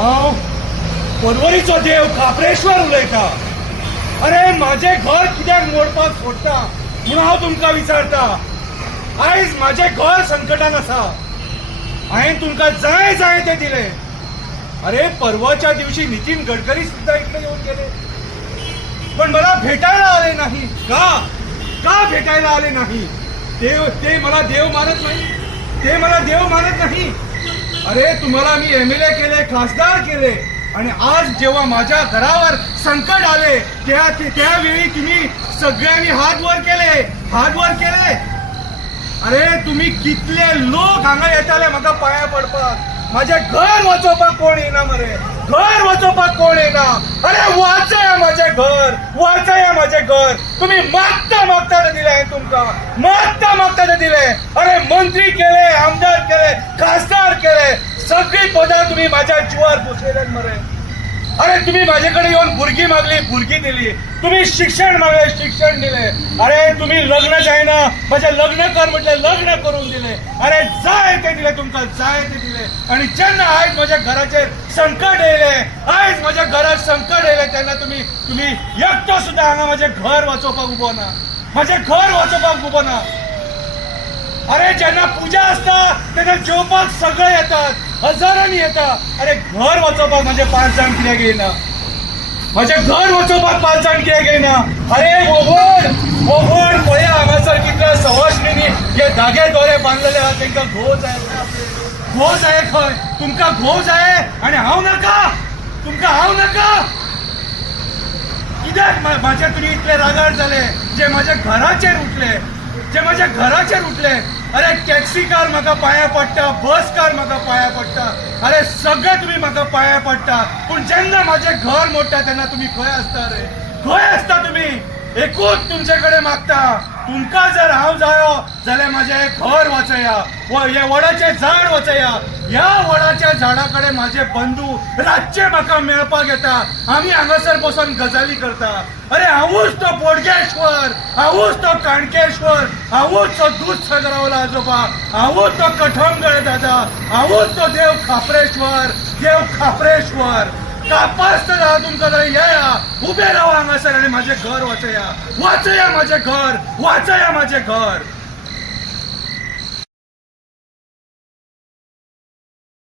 हांव परवरीचो देव खापरेश्वर उलयता. अरे माझे घर कित्याक मोडपाक सोडटा म्हणून हांव तुमकां विचारता. आयज माझे घर संकटान आसा. हांवें तुमकां जाय जाय तें दिलें. अरे परवाच्या दिवशी नितीन गडकरी सुद्धा इकडे येऊन गेले, पण मला भेटायला आले नाही. का भेटायला आले नाही? ते मला देव मानत नाही. ते मला देव मानत नाही. अरे तुम्हाला मी एमएलए केले, खासदार केले, आणि आज जेव्हा माझ्या घरावर संकट आले त्यावेळी तुम्ही सगळ्यांनी हात वर केले. अरे तुम्ही कितले लोक हांगा येताले म्हाका पाया पडपाक. माझे घर वाचोवपाक कोण येना मरे. घर वाचोवपाक कोण येना. अरे वाचया माझे घर. तुम्ही मागता ते दिले हांवें तुमकां. मागता ते दिले. अरे मंत्री केले, आमदार केले, खासदार केले, सगळी पदां तुम्ही माझ्या जीवार बसयल्यात मरे. अरे तुम्ही माझ्याकडे येऊन भुरगी मागली, भुरगी दिली. तुम्ही शिक्षण मागले, शिक्षण दिले. अरे तुम्ही लग्न जायना, माझे लग्न कर म्हटले, लग्न करून दिले. अरे जाय ते दिले तुमकां, जाय ते दिले. आणि जेन्ना आयज माझ्या घराचेर संकट येयले, आयज माझ्या घरात संकट येयले, तेन्ना तुम्ही एकटो सुद्धा हांगा माझे घर वाचोवपाक उबो ना. माझे घर वाचोवपाक उबो ना. अरे जेन्ना पुजा असता तेन्ना जेवपाक सगळे येतात, हजारांनी येतात. अरे घर वाचोवपाक माझे 5 जाण कित्याक येयना? माझे घर वाचोवपाक 5 जाण कित्याक येयना? अरे वोवड पळया हांगासर कितले सवाशिणींनी हे धागे दोरे बांदलेले आहात. तांकां घोव जाय खंय? तुमकां घोव जाय आनी हांव नाका? तुमकां हांव नाका? कित्याक म्हाजे तुमी इतले रागार जाले जे माझ्या घराचेर उठले. अरे टॅक्सी कार म्हाका पाया पडटा, बस कार म्हाका पाया पडटा. अरे सगळे तुम्ही म्हाका पाया पडटा, पूण जेन्ना माझे घर मोडटा तेन्ना तुम्ही खंय आसता रे? खंय आसता तुम्ही? एकूच तुमचे कडेन मागता, तुमकां जर हांव जायो जाल्यार माझे घर वाचया, हे वडाचे झाड वाचया. ह्या वडाच्या झाडा कडेन माझे बंधू रातचे म्हाका मेळपाक येता. आमी हांगासर बसून गजाली करता. अरे हांवूच तो बोडगेश्वर, हांवूच तो काणकेश्वर, हांवूच तो दूध सागरावला आजोबा, हांवूच तो कठमगळे दादा, हांवूच तो देव खापरेश्वर. कापासता जाय तुमकां जाल्यार येया, उबे रावा हांगासर आनी माझे घर वाचया माझे घर.